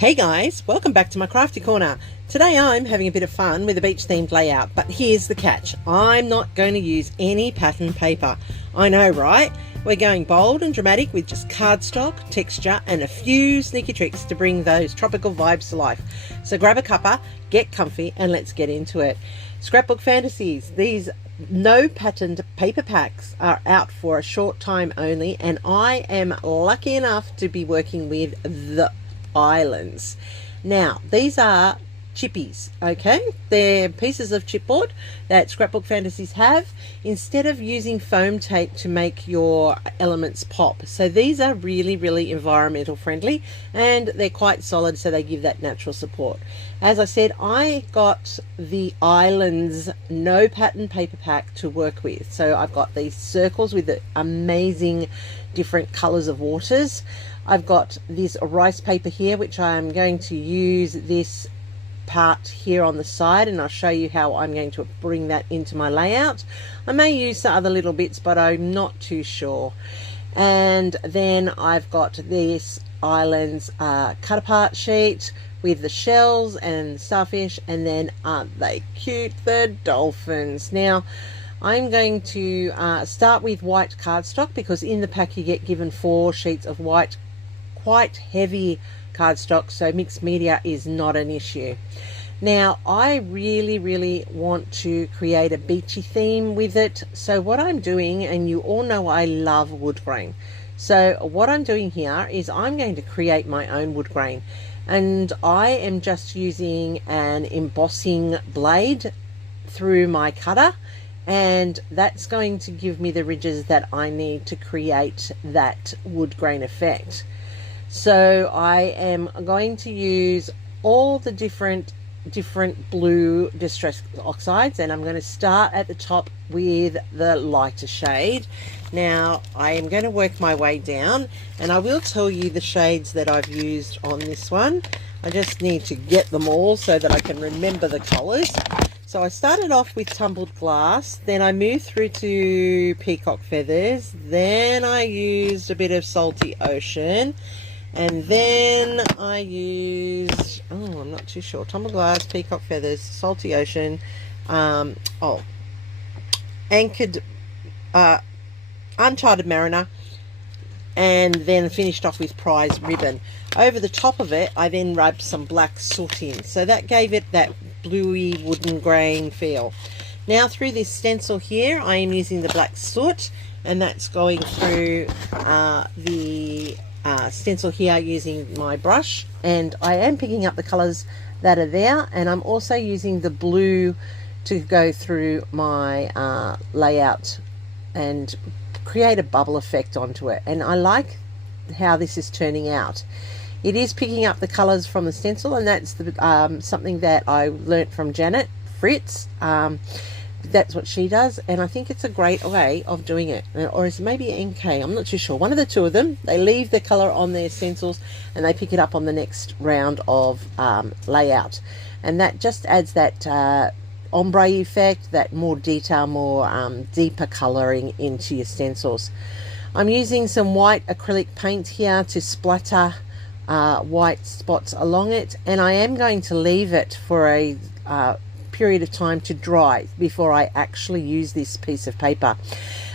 Hey guys, welcome back to my crafty corner. Today I'm having a bit of fun with a beach themed layout, but here's the catch. I'm not going to use any pattern paper. I know, right? We're going bold and dramatic with just cardstock, texture and a few sneaky tricks to bring those tropical vibes to life. So grab a cuppa, get comfy and let's get into it. Scrapbook Fantasies. These no patterned paper packs are out for a short time only, and I am lucky enough to be working with the islands. Now these are chippies, okay? They're pieces of chipboard that Scrapbook Fantasies have, instead of using foam tape to make your elements pop. So these are really environmental friendly and they're quite solid, so they give that natural support. As I said, I got the islands no pattern paper pack to work with. So I've got these circles with the amazing different colors of waters. I've got this rice paper here, which I'm going to use this part here on the side, and I'll show you how I'm going to bring that into my layout. I may use some other little bits, but I'm not too sure. And then I've got this islands cut apart sheet with the shells and starfish, and then aren't they cute, the dolphins. Now I'm going to start with white cardstock, because in the pack you get given 4 sheets of white, quite heavy cardstock, so mixed media is not an issue. Now I really want to create a beachy theme with it, so what I'm doing, and you all know I love wood grain, so what I'm doing here is I'm going to create my own wood grain, and I am just using an embossing blade through my cutter, and that's going to give me the ridges that I need to create that wood grain effect. So I am going to use all the different blue distress oxides, and I'm going to start at the top with the lighter shade. Now I am going to work my way down, and I will tell you the shades that I've used on this one. I just need to get them all so that I can remember the colors. So I started off with tumbled glass, then I moved through to peacock feathers, then I used a bit of salty ocean, and then I used, I'm not too sure, tumbled glass, peacock feathers, salty ocean, anchored, uncharted mariner, and then finished off with prize ribbon. Over the top of it I then rubbed some black soot in, so that gave it that bluey wooden grain feel. Now through this stencil here I am using the black soot, and that's going through the stencil here using my brush, and I am picking up the colors that are there, and I'm also using the blue to go through my layout and create a bubble effect onto it. And I like how this is turning out. It is picking up the colors from the stencil, and that's the something that I learnt from Janet Fritz. That's what she does, and I think it's a great way of doing it. Or is it maybe NK? I'm not too sure. One of the two of them. They leave the color on their stencils and they pick it up on the next round of layout, and that just adds that ombre effect, that more detail, more deeper coloring into your stencils. I'm using some white acrylic paint here to splatter white spots along it, and I am going to leave it for a period of time to dry before I actually use this piece of paper.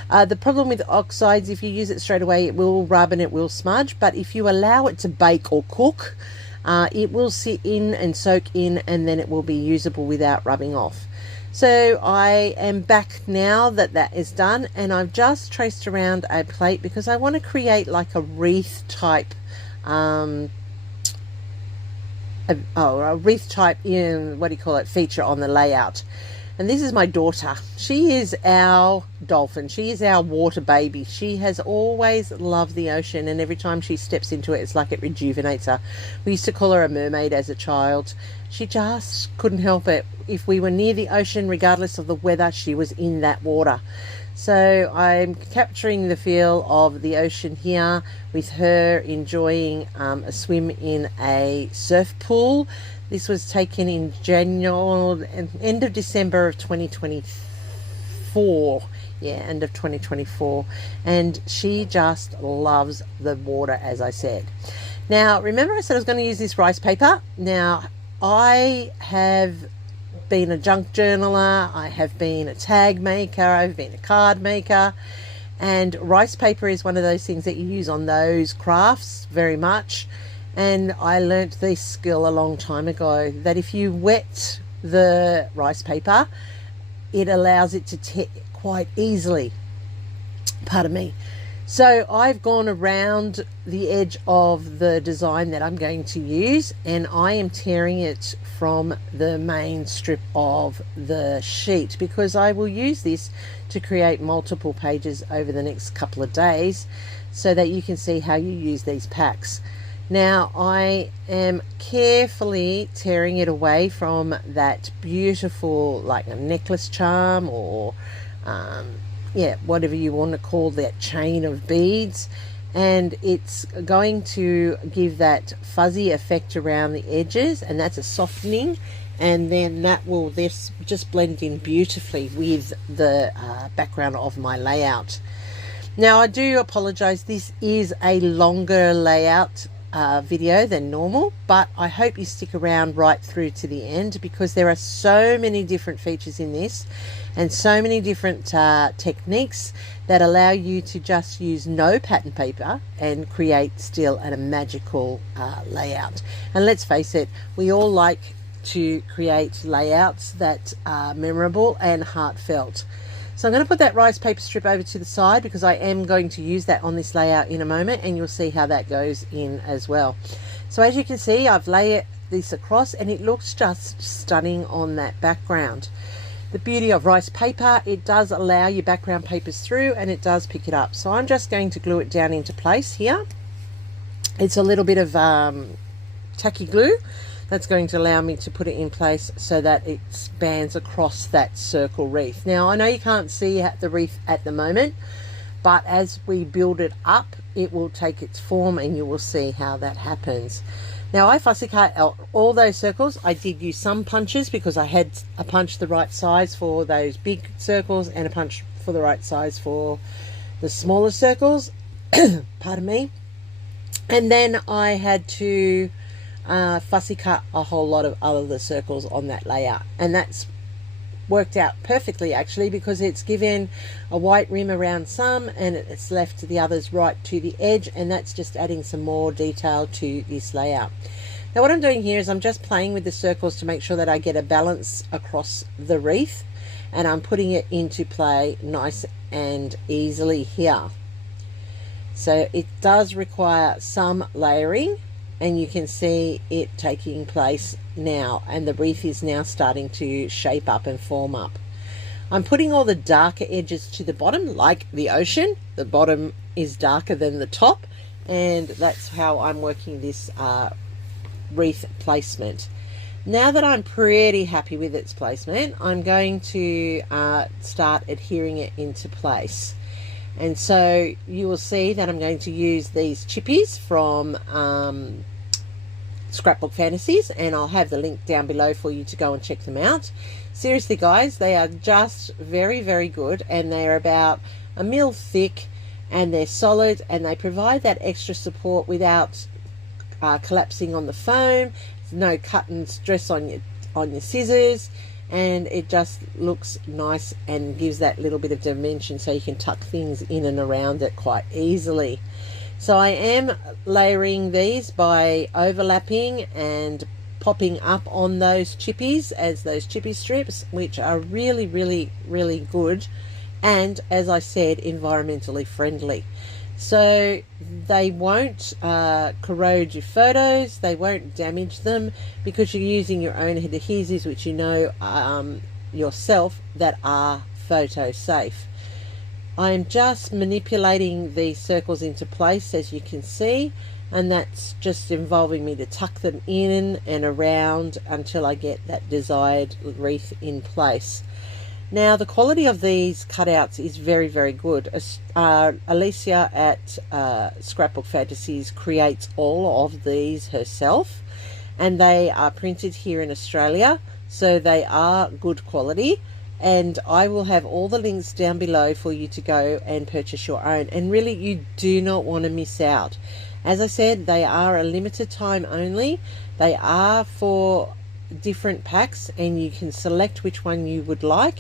The problem with oxides, if you use it straight away, it will rub and it will smudge, but if you allow it to bake or cook, it will sit in and soak in, and then it will be usable without rubbing off. So I am back now that that is done, and I've just traced around a plate because I want to create like a wreath type a wreath type, what do you call it, feature on the layout. And this is my daughter. She is our dolphin. She is our water baby. She has always loved the ocean, and every time she steps into it, it's like it rejuvenates her. We used to call her a mermaid as a child. She just couldn't help it. If we were near the ocean, regardless of the weather, she was in that water. So I'm capturing the feel of the ocean here with her enjoying a swim in a surf pool. This was taken in January, end of December of 2024. Yeah, end of 2024. And she just loves the water, as I said. Now, remember I said I was going to use this rice paper. Now, I have been a junk journaler, I have been a tag maker, I've been a card maker, and rice paper is one of those things that you use on those crafts very much. And I learnt this skill a long time ago, that if you wet the rice paper, it allows it to tear quite easily. Pardon me. So I've gone around the edge of the design that I'm going to use, and I am tearing it from the main strip of the sheet, because I will use this to create multiple pages over the next couple of days so that you can see how you use these packs. Now, I am carefully tearing it away from that beautiful, like a necklace charm, or yeah, whatever you want to call that chain of beads, and it's going to give that fuzzy effect around the edges, and that's a softening, and then that will just blend in beautifully with the background of my layout. Now, I do apologize, this is a longer layout video than normal, but I hope you stick around right through to the end, because there are so many different features in this and so many different techniques that allow you to just use no pattern paper and create still a magical layout. And let's face it, we all like to create layouts that are memorable and heartfelt. So I'm going to put that rice paper strip over to the side, because I am going to use that on this layout in a moment, and you'll see how that goes in as well. So as you can see, I've layered this across, and it looks just stunning on that background. The beauty of rice paper, it does allow your background papers through, and it does pick it up. So I'm just going to glue it down into place here. It's a little bit of tacky glue that's going to allow me to put it in place so that it spans across that circle wreath. Now, I know you can't see the wreath at the moment, but as we build it up, it will take its form, and you will see how that happens. Now, I fussy cut out all those circles. I did use some punches, because I had a punch the right size for those big circles and a punch for the right size for the smaller circles. Pardon me. And then I had to fussy cut a whole lot of other circles on that layout, and that's worked out perfectly actually, because it's given a white rim around some and it's left the others right to the edge, and that's just adding some more detail to this layout. Now, what I'm doing here is I'm just playing with the circles to make sure that I get a balance across the wreath, and I'm putting it into play nice and easily here. So it does require some layering, and you can see it taking place now, and the wreath is now starting to shape up and form up. I'm putting all the darker edges to the bottom, like the ocean. The bottom is darker than the top, and that's how I'm working this wreath placement. Now that I'm pretty happy with its placement, I'm going to start adhering it into place. And so you will see that I'm going to use these chippies from Scrapbook Fantasies, and I'll have the link down below for you to go and check them out. Seriously guys, they are just very, very good, and they're about 1 mil thick, and they're solid, and they provide that extra support without collapsing on the foam. No cut and stress on your scissors, and it just looks nice and gives that little bit of dimension so you can tuck things in and around it quite easily. So I am layering these by overlapping and popping up on those chippies as those chippy strips, which are really, really, really good, and as I said, environmentally friendly. So they won't corrode your photos, they won't damage them, because you're using your own adhesives, which you know yourself that are photo safe. I'm just manipulating these circles into place, as you can see, and that's just involving me to tuck them in and around until I get that desired wreath in place. Now, the quality of these cutouts is very, very good. Alicia at Scrapbook Fantasies creates all of these herself, and they are printed here in Australia, so they are good quality. And I will have all the links down below for you to go and purchase your own. And really, you do not want to miss out. As I said, they are a limited time only. They are for different packs and you can select which one you would like.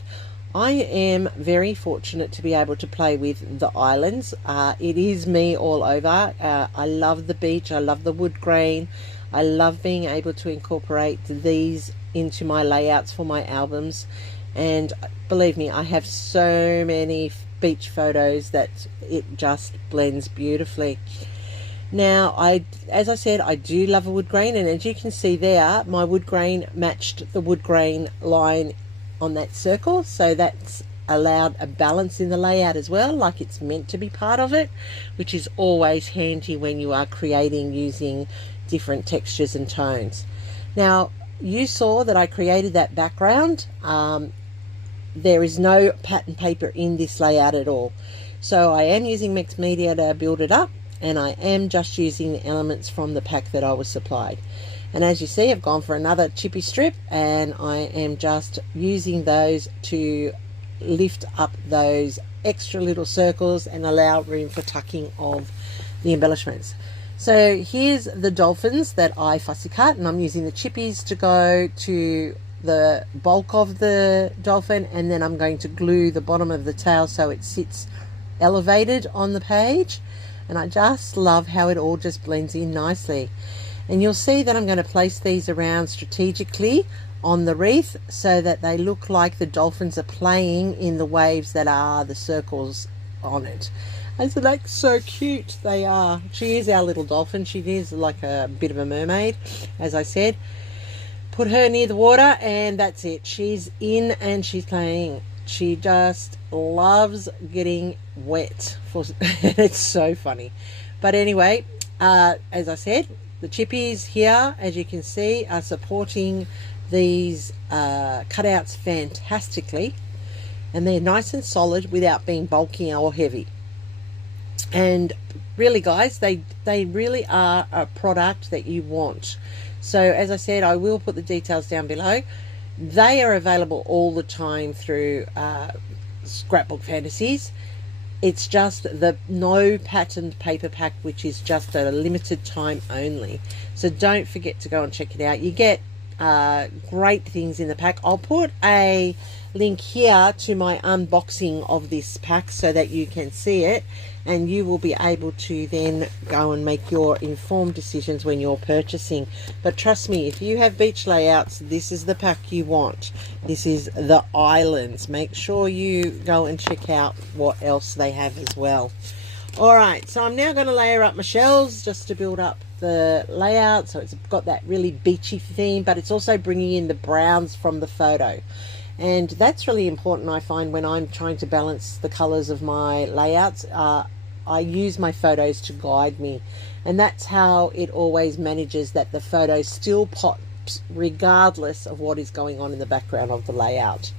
I am very fortunate to be able to play with the islands. It is me all over. I love the beach, I love the wood grain. I love being able to incorporate these into my layouts for my albums, and believe me, I have so many beach photos that it just blends beautifully. Now, as I said, I do love a wood grain, and as you can see there, my wood grain matched the wood grain line on that circle, so that's allowed a balance in the layout as well, like it's meant to be part of it, which is always handy when you are creating using different textures and tones. Now, you saw that I created that background. There is no pattern paper in this layout at all, so I am using mixed media to build it up, and I am just using the elements from the pack that I was supplied. And as you see, I've gone for another chippy strip, and I am just using those to lift up those extra little circles and allow room for tucking of the embellishments. So here's the dolphins that I fussy cut, and I'm using the chippies to go to the bulk of the dolphin, and then I'm going to glue the bottom of the tail so it sits elevated on the page. And I just love how it all just blends in nicely. And you'll see that I'm going to place these around strategically on the wreath so that they look like the dolphins are playing in the waves that are the circles on it. Isn't that so cute? They are. She is our little dolphin. She is like a bit of a mermaid, as I said. Put her near the water and that's it. She's in and she's playing. She just loves getting wet. It's so funny. But anyway, as I said, the chippies here, as you can see, are supporting these cutouts fantastically, and they're nice and solid without being bulky or heavy. And really, guys, they really are a product that you want. So as I said, I will put the details down below. They are available all the time through Scrapbook Fantasies. It's just the no patterned paper pack, which is just a limited time only. So don't forget to go and check it out. You get great things in the pack. I'll put a link here to my unboxing of this pack so that you can see it, and you will be able to then go and make your informed decisions when you're purchasing. But trust me, if you have beach layouts, this is the pack you want. This is the islands. Make sure you go and check out what else they have as well. Alright, so I'm now going to layer up my shells just to build up the layout. So it's got that really beachy theme, but it's also bringing in the browns from the photo. And that's really important, I find, when I'm trying to balance the colors of my layouts. I use my photos to guide me, and that's how it always manages that the photo still pops regardless of what is going on in the background of the layout.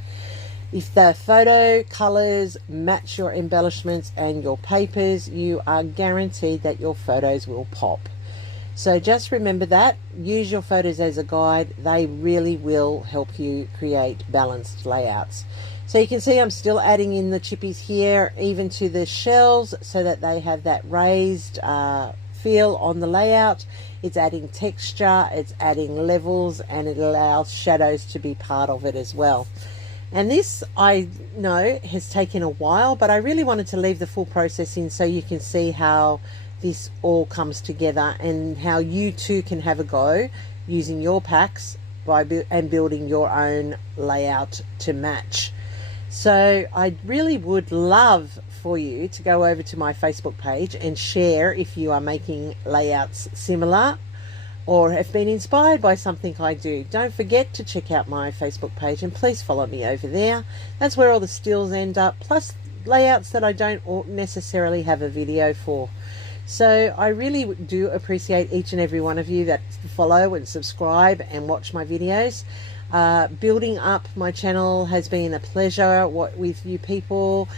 If the photo colors match your embellishments and your papers, you are guaranteed that your photos will pop. So just remember that. Use your photos as a guide. They really will help you create balanced layouts. So you can see I'm still adding in the chippies here, even to the shells, so that they have that raised feel on the layout. It's adding texture, it's adding levels, and it allows shadows to be part of it as well. And this, I know, has taken a while, but I really wanted to leave the full process in so you can see how this all comes together and how you too can have a go using your packs and building your own layout to match. So I really would love for you to go over to my Facebook page and share if you are making layouts similar or have been inspired by something I do. Don't forget to check out my Facebook page and please follow me over there. That's where all the stills end up, plus layouts that I don't necessarily have a video for. So I really do appreciate each and every one of you that follow and subscribe and watch my videos. Building up my channel has been a pleasure with you people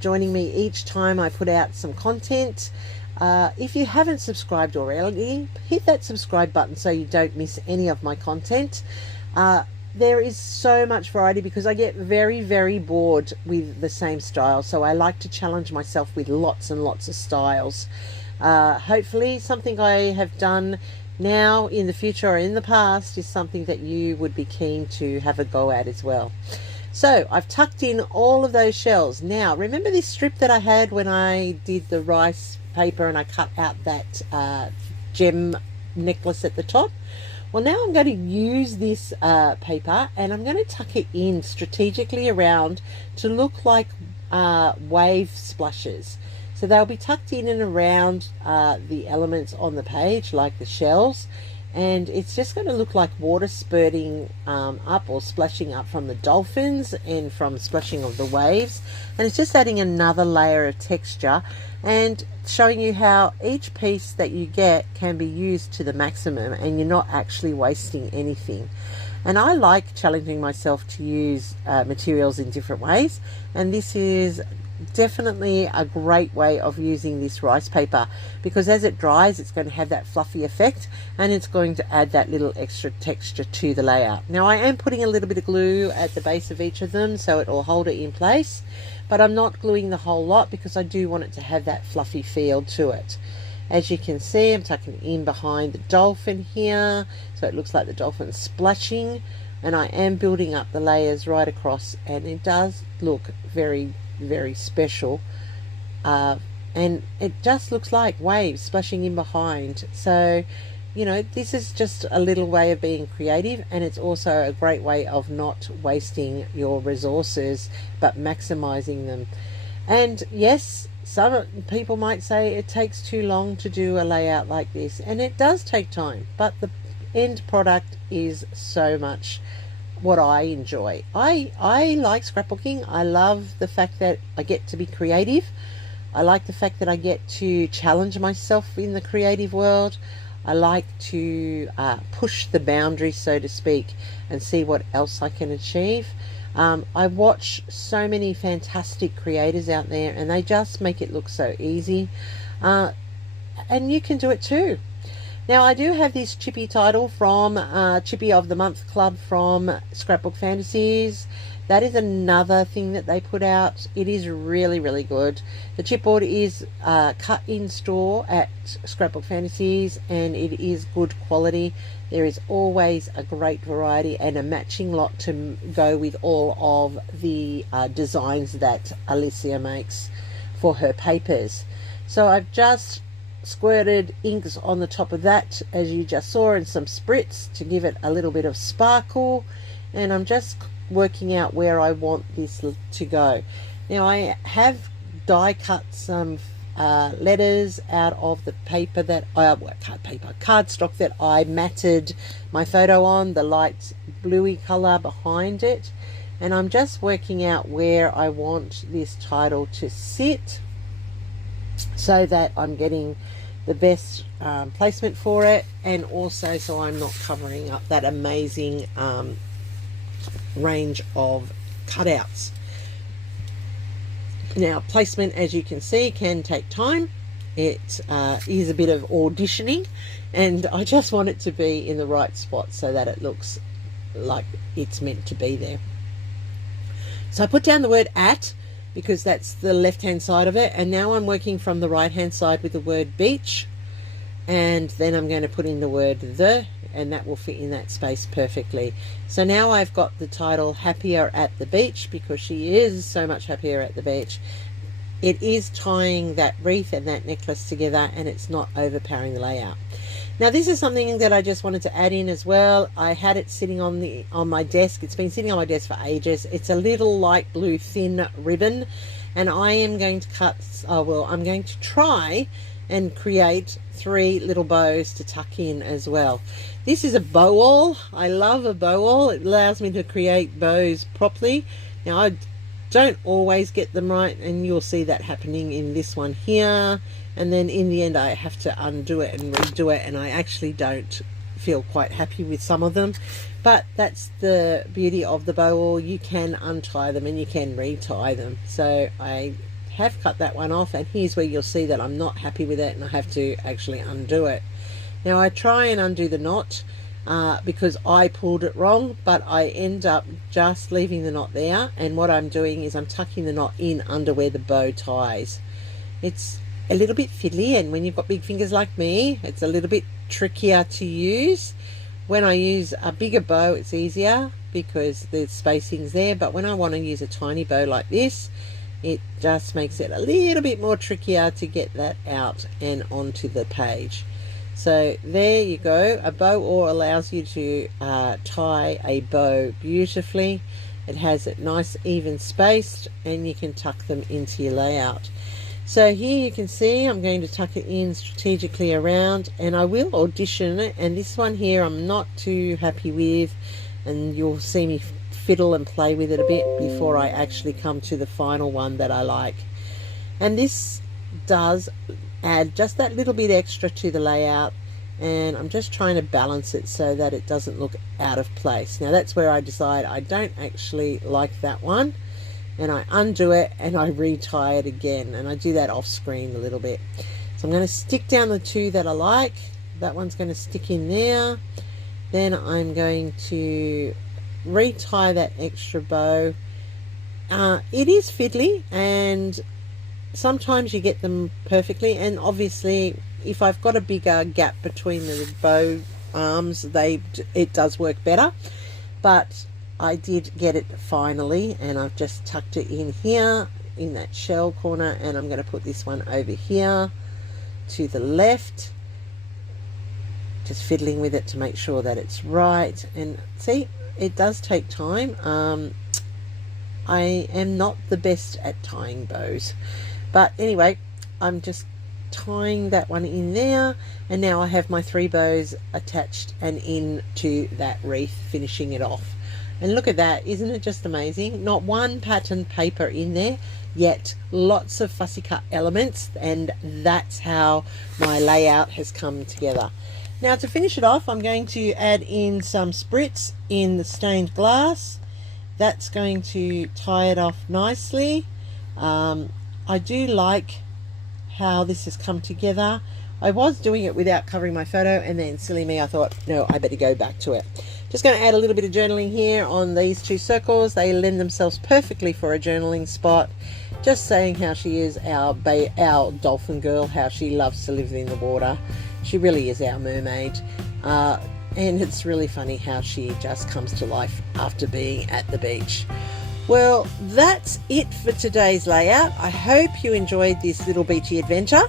joining me each time I put out some content. If you haven't subscribed already, hit that subscribe button so you don't miss any of my content. There is so much variety because I get very, very bored with the same style, so I like to challenge myself with lots and lots of styles. Hopefully something I have done now, in the future, or in the past is something that you would be keen to have a go at as well. So I've tucked in all of those shells. Now remember this strip that I had when I did the rice paper and I cut out that gem necklace at the top? Well, now I'm going to use this paper and I'm going to tuck it in strategically around to look like wave splashes. So they'll be tucked in and around the elements on the page, like the shells, and it's just going to look like water spurting up or splashing up from the dolphins and from splashing of the waves. And it's just adding another layer of texture and showing you how each piece that you get can be used to the maximum and you're not actually wasting anything. And I like challenging myself to use materials in different ways, and this is definitely a great way of using this rice paper, because as it dries it's going to have that fluffy effect and it's going to add that little extra texture to the layout. Now I am putting a little bit of glue at the base of each of them so it will hold it in place, but I'm not gluing the whole lot because I do want it to have that fluffy feel to it. As you can see, I'm tucking in behind the dolphin here so it looks like the dolphin's splashing, and I am building up the layers right across, and it does look very special, and it just looks like waves splashing in behind. So you know, this is just a little way of being creative, and it's also a great way of not wasting your resources but maximizing them. And yes, some people might say it takes too long to do a layout like this, and it does take time, but the end product is so much what I enjoy. I like scrapbooking. I love the fact that I get to be creative. I like the fact that I get to challenge myself in the creative world. I like to push the boundaries, so to speak, and see what else I can achieve. I watch so many fantastic creators out there, and they just make it look so easy, and you can do it too. Now I do have this Chippy title from Chippy of the Month Club from Scrapbook Fantasies. That is another thing that they put out. It is really good. The chipboard is cut in store at Scrapbook Fantasies, and it is good quality. There is always a great variety and a matching lot to go with all of the designs that Alicia makes for her papers. So I've just squirted inks on the top of that, as you just saw, and some spritz to give it a little bit of sparkle, and I'm just working out where I want this to go. Now I have die cut some letters out of the paper that cardstock that I matted my photo on, the light bluey color behind it, and I'm just working out where I want this title to sit so that I'm getting the best placement for it, and also so I'm not covering up that amazing range of cutouts. Now placement, as you can see, can take time. It is a bit of auditioning, and I just want it to be in the right spot so that it looks like it's meant to be there. So I put down the word at, because that's the left hand side of it, and now I'm working from the right hand side with the word beach, and then I'm going to put in the word the, and that will fit in that space perfectly. So now I've got the title Happier at the Beach, because she is so much happier at the beach. It is tying that wreath and that necklace together, and it's not overpowering the layout. Now this is something that I just wanted to add in as well. I had it sitting on my desk. It's been sitting on my desk for ages. It's a little light blue thin ribbon, and I am going to cut, I'm going to try and create 3 little bows to tuck in as well. This is a bow awl. I love a bow awl. It allows me to create bows properly. Now I don't always get them right, and you'll see that happening in this one here, and then in the end I have to undo it and redo it, and I actually don't feel quite happy with some of them, but that's the beauty of the bow awl. You can untie them and you can retie them. So I have cut that one off, and here's where you'll see that I'm not happy with it and I have to actually undo it. Now I try and undo the knot because I pulled it wrong, but I end up just leaving the knot there, and what I'm doing is I'm tucking the knot in under where the bow ties. It's a little bit fiddly, and when you've got big fingers like me, it's a little bit trickier to use. When I use a bigger bow, it's easier because the spacing's there, but when I want to use a tiny bow like this, it just makes it a little bit more trickier to get that out and onto the page. So there you go. A bow oar allows you to tie a bow beautifully. It has it nice even spaced, and you can tuck them into your layout. So here you can see I'm going to tuck it in strategically around, and I will audition it, and this one here I'm not too happy with, and you'll see me fiddle and play with it a bit before I actually come to the final one that I like. And this does add just that little bit extra to the layout, and I'm just trying to balance it so that it doesn't look out of place. Now that's where I decide I don't actually like that one, and I undo it and I retie it again, and I do that off screen a little bit. So I'm going to stick down the two that I like. That one's going to stick in there. Then I'm going to retie that extra bow. It is fiddly, and sometimes you get them perfectly, and obviously if I've got a bigger gap between the bow arms, it does work better. But I did get it finally, and I've just tucked it in here in that shell corner, and I'm going to put this one over here to the left, just fiddling with it to make sure that it's right. And see, it does take time. I am not the best at tying bows, but anyway, I'm just tying that one in there, and now I have my 3 bows attached and into that wreath, finishing it off. And look at that, isn't it just amazing? Not one pattern paper in there, yet lots of fussy cut elements, and that's how my layout has come together. Now to finish it off, I'm going to add in some spritz in the stained glass. That's going to tie it off nicely. I do like how this has come together. I was doing it without covering my photo, and then silly me, I thought, no, I better go back to it. Just going to add a little bit of journaling here on these 2 circles. They lend themselves perfectly for a journaling spot. Just saying how she is our dolphin girl, how she loves to live in the water. She really is our mermaid. And it's really funny how she just comes to life after being at the beach. Well, that's it for today's layout. I hope you enjoyed this little beachy adventure.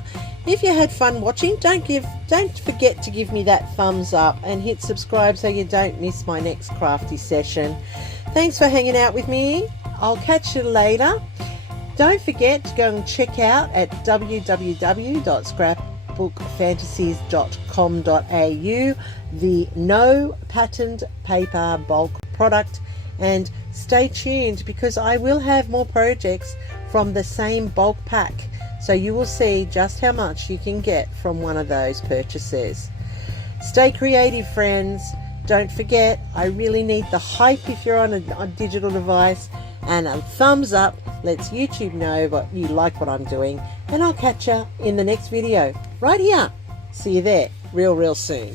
If you had fun watching, don't forget to give me that thumbs up and hit subscribe so you don't miss my next crafty session. Thanks for hanging out with me. I'll catch you later. Don't forget to go and check out at www.scrapbookfantasies.com.au the no patterned paper bulk product, and stay tuned because I will have more projects from the same bulk pack, so you will see just how much you can get from one of those purchases. Stay creative, friends. Don't forget, I really need the hype if you're on a digital device, and a thumbs up lets YouTube know what you like what I'm doing, and I'll catch you in the next video right here. See you there real soon.